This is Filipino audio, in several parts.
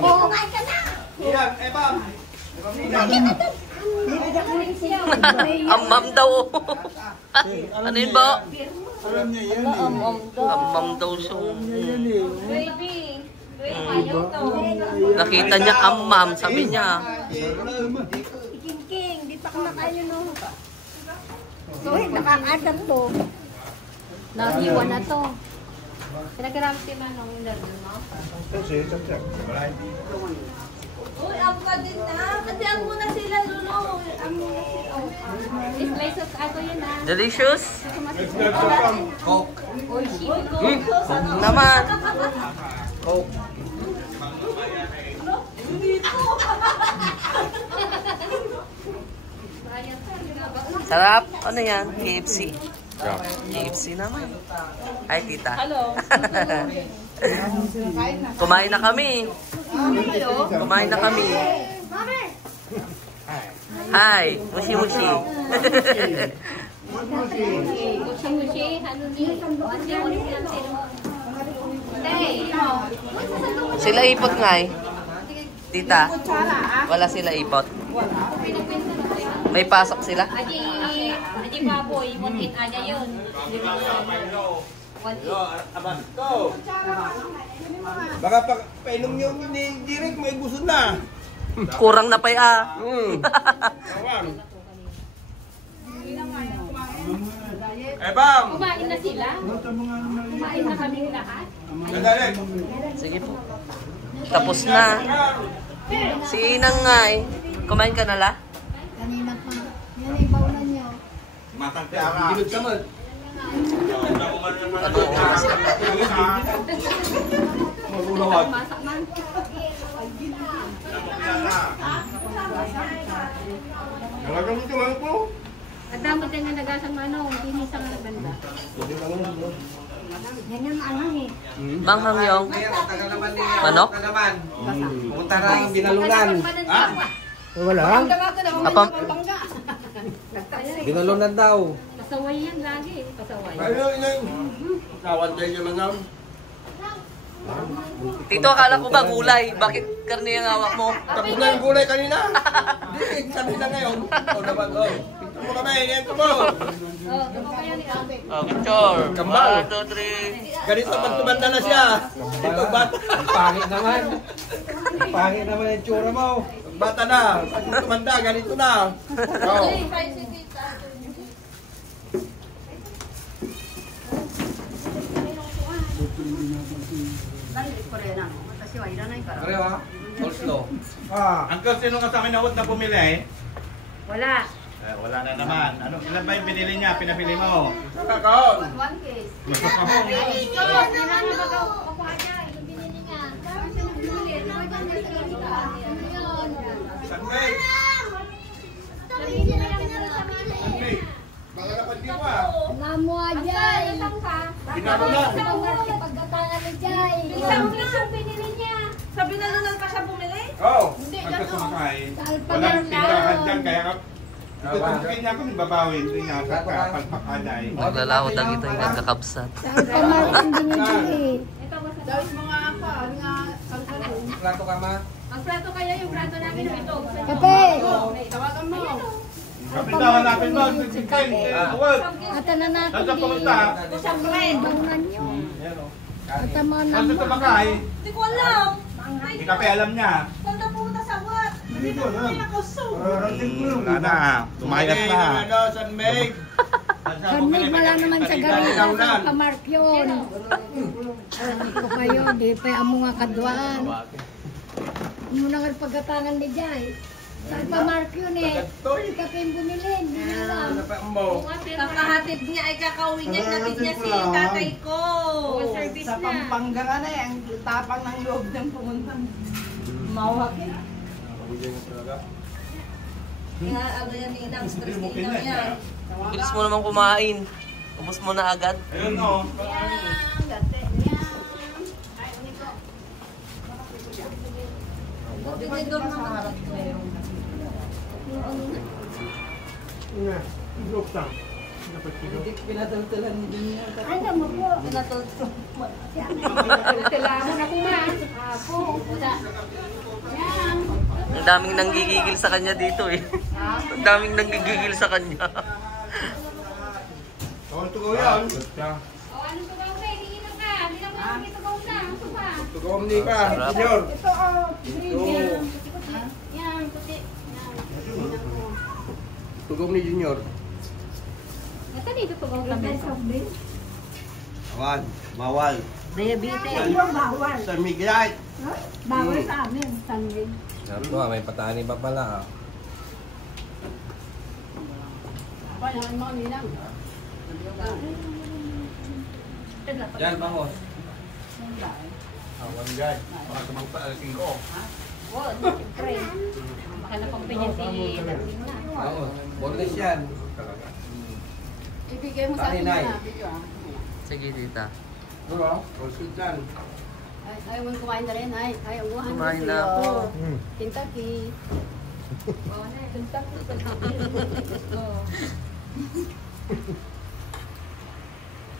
Kumain ka na. Iyan, Bam. Amam daw. Ano yun ba? Alam niya yan eh. Amam daw siya. Baby. Ayaw to. Nakita niya amam, sabi niya. King, di pa kumakain no. So, nakakadam to. Nahiwa na to. Pinagkarami si Manong yung laro, no? Uy, amo ka din na. Kasi amo na sila, Lolo. Amo na sila. Slice of ato yun, ha? Delicious? Coke. Uy, Coke. Naman. Coke. Sarap. Ano yan? KFC? KFC naman. Ay, tita. Hello. Kumain na kami. Kumain na kami. Hi. Mushi mushi. Mushi-mushi. Ano ni? Sila ipot nga eh. Tita. Wala sila ipot. May pasok sila? Aji baboy. 1-8 aja yun. Baka painom niyo ni Direk, may gusto na. Kurang na pa ya. Bam. Kumain na sila? Kumain na kami lahat? Direk. Sige po. Tapos na. Si Inang nga eh. Kumain ka na la? Kanina pa. Yan ay baunan nyo. Matang tiara. Gilid ka mo. Ano oras na? Magulawag. Masak man. Nalagang ito mga po. At damot din nga nagasang manong. Inisang na ganda. Yan yung ano eh. Manghang yung manok? Pumunta na yung binalunan. Ha? Wala. Apam Binalunan daw. Pasaway yan lagi. Pasaway. Kawan tayo yung langam. Tito, akala ko ba gulay? Bakit karne ang hawak mo? Tapos na yung gulay kanina. Hindi, kanina ngayon. O naman, o. Ito mo kami, ito mo. Oh, tama kayo ni Ate. Oh, picture. Kambal. 1, 2, 3. Ganito man tumanda na siya. Ito bata. Pangit naman. Pangit naman yung tsura mo. Bata na. Pag tumanda, ganito na. Oo. Pareho ha? Coleslaw. Uncle, sino ka sa akin na bumili? Wala. Wala na naman. Ano, ilan ba yung binili niya? Pinabili mo? Kakaon. One case. Masakahong. Ito, tinanong ba ka kukuha niya? Yung binili niya. Kasi nung binili, ito ba niya sa ganito? Yun. Sunday. Sabihin niya lang na sa kanila. Sunday. Baka napagdi mo ah. Namo ajay. Ginano na. Pagkatangan ni Jay. Isang binili niya. Sabi na nun pa siya bumili? Oo. Hindi, Pagka sumakay, Salpa walang na tindahan lang. dyan. Kaya tutukin niya kung babawin. Hindi nga sa palpakanay. Naglalawad lang ito yung nagkakabsat. Pamarin din ni Jay. Plato ka ma. Ang plato kaya yung plato namin ito. Kape! Tawagan mo. Kapitan, hanapin mo. Sikin. Awag. Ata na natin. Saan ka pumunta? Bangunan nyo. Ata mo na Saan mo. sa tumakay? Hindi ko alam. Hindi kape alam niya. Saan na pumunta sa wat? Hindi ko Wala na. Tumayas na. Ano, San Meg. Kanmig wala naman sa garita sa kamark yun. Hindi ko kayo, di pa amo nga kadwaan. Amo na nga pagkatangan ni Jay. Sa pamark yun eh. Hindi ka pa yung bumili, hindi na alam. Ano pa mo? Kakahatid niya ay kakauwi niya. Natid niya si tatay ko. Service Sa na. Pampanga ka na eh, ang tapang ng loob ng pumunta. Mawag eh. Kaya ano yan, inang stress ninang yan. Bilis mo naman kumain. Ubus mo na agad. Ayun o. Tinidor naman. Hindi pinatultulan din niya. Ano mo po? Pinatultog. Kailangan na kuma. Ang daming nanggigigil sa kanya dito eh. Ang daming nanggigigil sa kanya. Tugaw yan. Tugaw ni ka, Junior. Ito green. Yan, puti. Tugaw ni Junior. Ito dito to gawin kami. Bawal. Bawal. Diabetes. Bawal. Sa Miguelite. Bawal sa amin. Sanggay. Ito, may patani pa pala. Wala mo nilang. Yan, bangos. Awan guys. Baka tumang paalasin ko. Oh, siyempre. Baka napagpinyan si Darlene na. Bangos. Bonus yan. Ibigay mo sa akin Taninay. na video ah. Sige, tita. Ano? Consul yan. Ay, huwag kumain na rin. Ay, uwahan Kumain na ako. Kentucky.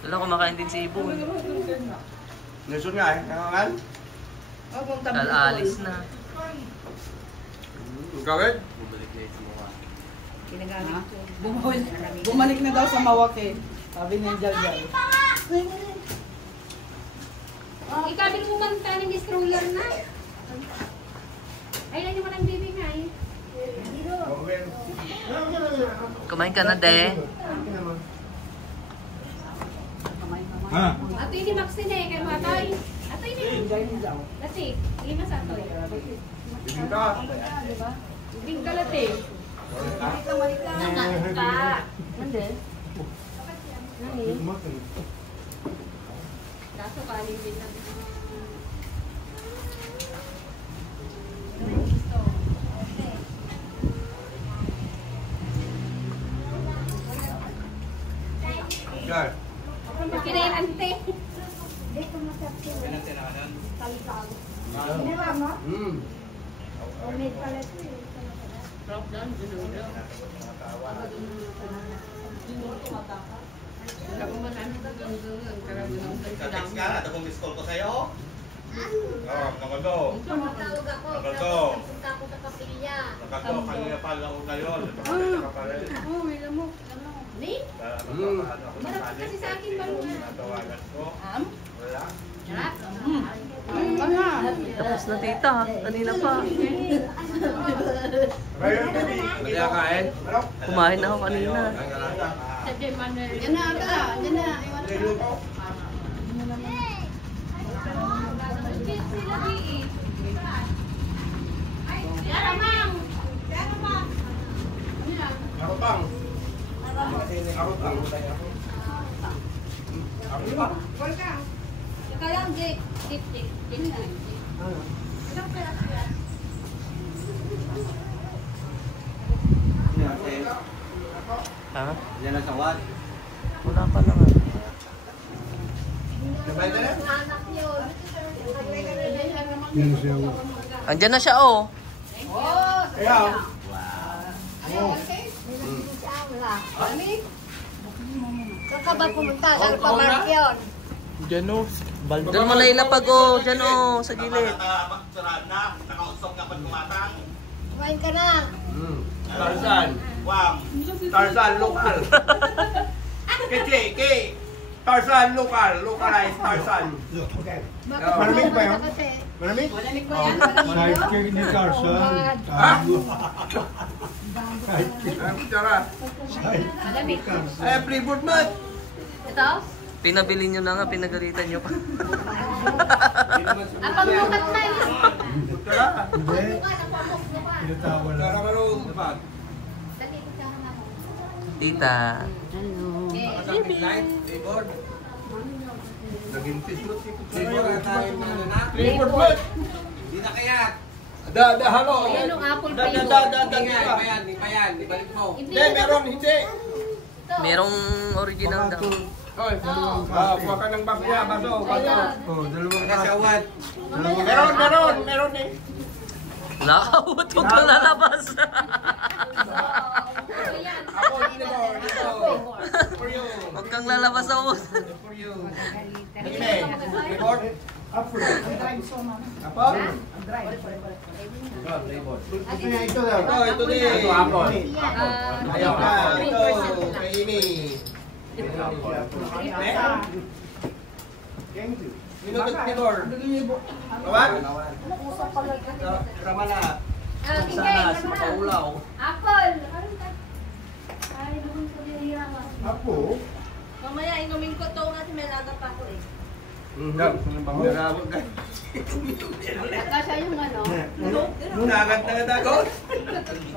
Wala, kumakain din si Ibon. Nelson nga eh. Nangangal? Alis na. Gawin? Bumalik na daw sa Mawake. Sabi ni Jaljal. Ikabil mo man tayo ng stroller na. Ay, lang naman ang baby nga eh. Kumain ka na, de. Ha? Ato ini Maxine eh, kay Matay. Ato ini. Lati, lima sa ato. Bibing ka. Bing kalate. Ka. Nande? Nani? Kaso kaling din na. Yan. Kinain ante. Text ka na, tapong miss call ko sa'yo. Oo, nakago. Tumawag ako. Nakago. Punta ako sa kapilya. Nakago, kanina pa lang ako ngayon. Napakita ka pa rin. Oh, may lamok. Ni? Marap kasi sa akin ba nga? Natawagan ko. Wala. Sarap. Tapos na, tita. Kanina pa. Hindi ka kain? Kumain na ako kanina. Sabi Manuel. Yan na aga. Yan na. Yan, ma'am. Ako pang. Ako pang. Ako pang. Kaya ang Jake. Jake. Ha? Yan ang sawat. Wala pa lang. Sabay ka na? Anak yun. Andyan na siya, oh. Kaya. Saka ba pumunta sa pamarkyon? Doon mo na ilapag, oh. Dyan, oh. Sa gilid. Saraan na. Nakausap nga pa tumatang. Kumain ka na. Tarzan. Wow. Tarzan local. Kay Tarzan local. Localized Tarzan. Malamig ba yun? Malamig? Malamig ba yan? Malamig Side cake ni Carson. Ha? Side cake. Ang kutsara. Malamig. Eh, flavored man. Ito? Pinabili nyo na nga, pinagalitan nyo pa. Ang pagmukat na yun. Kutsara. Hindi. Pinatawa Kutsara lang. ka rin. Dapat. Dali, kutsara na ako. Tita. Flavored. Naging flavored. Flavored na. Flavored man. Hindi na kaya. Halo. Ayan yung apple Da. Di pa yan. Ibalik mo. Hindi, meron, hindi. Merong original daw. Hoy, kuha ka ng bakya, baso. Oh, dalawang kasawat. Meron eh. Nakakawat, huwag kang lalabas. Ako, dito. For you. Huwag kang lalabas ako. For you. Sige, report. Apo? Ito din. Ayaw ka. Ito. Kay Amy. Minutot minor. Kawan? Ramana. Sanas, Paulaw. Apple. Ay, naman ko din Apo? Mamaya inumin ko to kasi may laga pa ako eh. Maramot ka. Nagkasya yung ano. Dagat na dagot.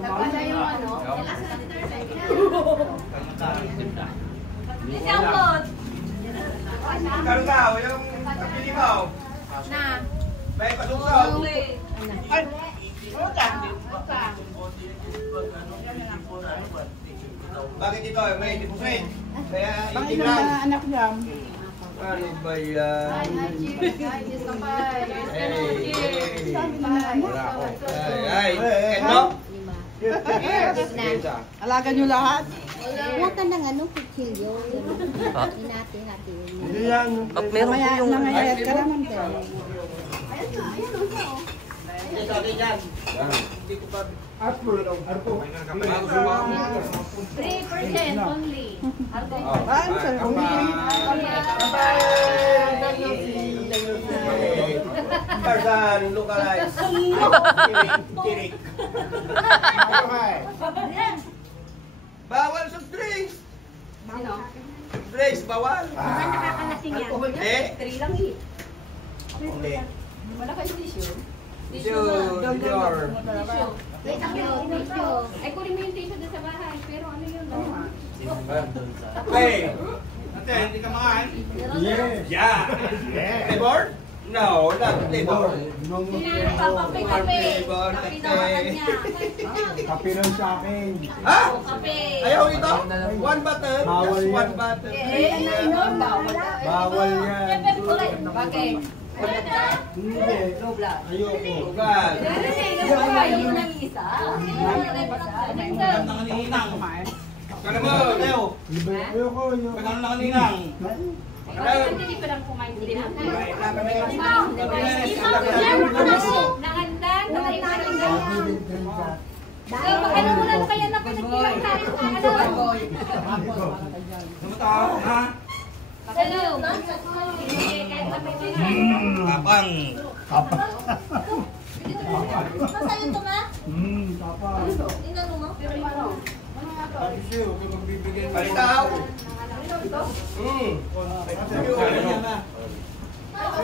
Nagkasya yung ano. Isang lot. Karugaw, yung kapilimaw. Na. May pasungsaw. Bakit ito? May deposit. Kaya itim lang. Anak niya. Ano ba yan? Ay, Kendo? Alaga niyo lahat? Wala ka ng ano, kutsilyo. Ah. Hinati-hati. Hindi yan. Meron po yung... Nangayayat ka naman din. Hindi sa akin yan. Hindi ko pa... Apo? 3% only. Tarzan, localize. Tirik. Bawal sa drinks. Ano? Drinks, bawal. Nakakalasing yan. Hindi. 3 lang eh. Hindi. Wala kayo tissue? Junior. Wait, ang tissue. Ay, kunin mo yung tissue doon sa bahay. Pero ano yun? Hey. Ate, hindi ka makain? Yes. Yeah. Flavor? No, not flavor. Papape-kape. Flavor, Pinawakan niya. Kape lang sa akin. Ha? Kape. Ayaw ito? One bottle? Bawal Just yan. one bottle. Bawal yan. Bakit? Hindi. Ayoko. Ugal. Ayaw mo ng isa? Ang nakaninang. Kaya mo, Leo. Ayoko. Pagkano nakaninang? Hindi ko lang kumain din. Nangandan, ano mo lang kaya na pinagkilang tayo sa ano? Sumataw, ha? Hello. Kapang. Masaya ito ma? Tapa. Tingnan mo. Palitaw.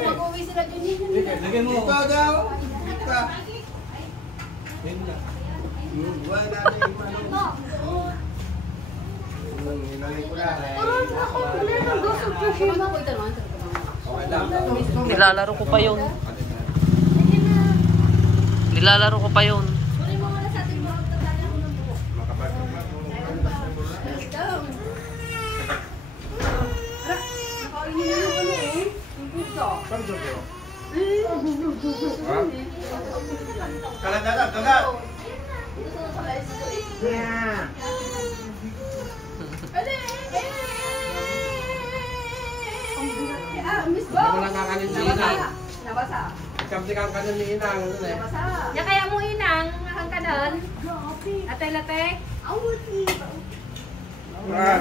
Mag-uwi sila dyan. Lagyan mo. Ito daw. Ito. Wala natin yung ano. Hinangin ko na. Okay lang. Nilalaro ko pa yun. Nilalaro ko pa yun. Kunin mo muna sa ating mga tatala ko ng buko. Kalat, kalat. Wala kakanin si Inang. Nabasa. Kapsikan ka ni Inang. Ya kaya mo inang, ang kanan. Atay latek. Yan.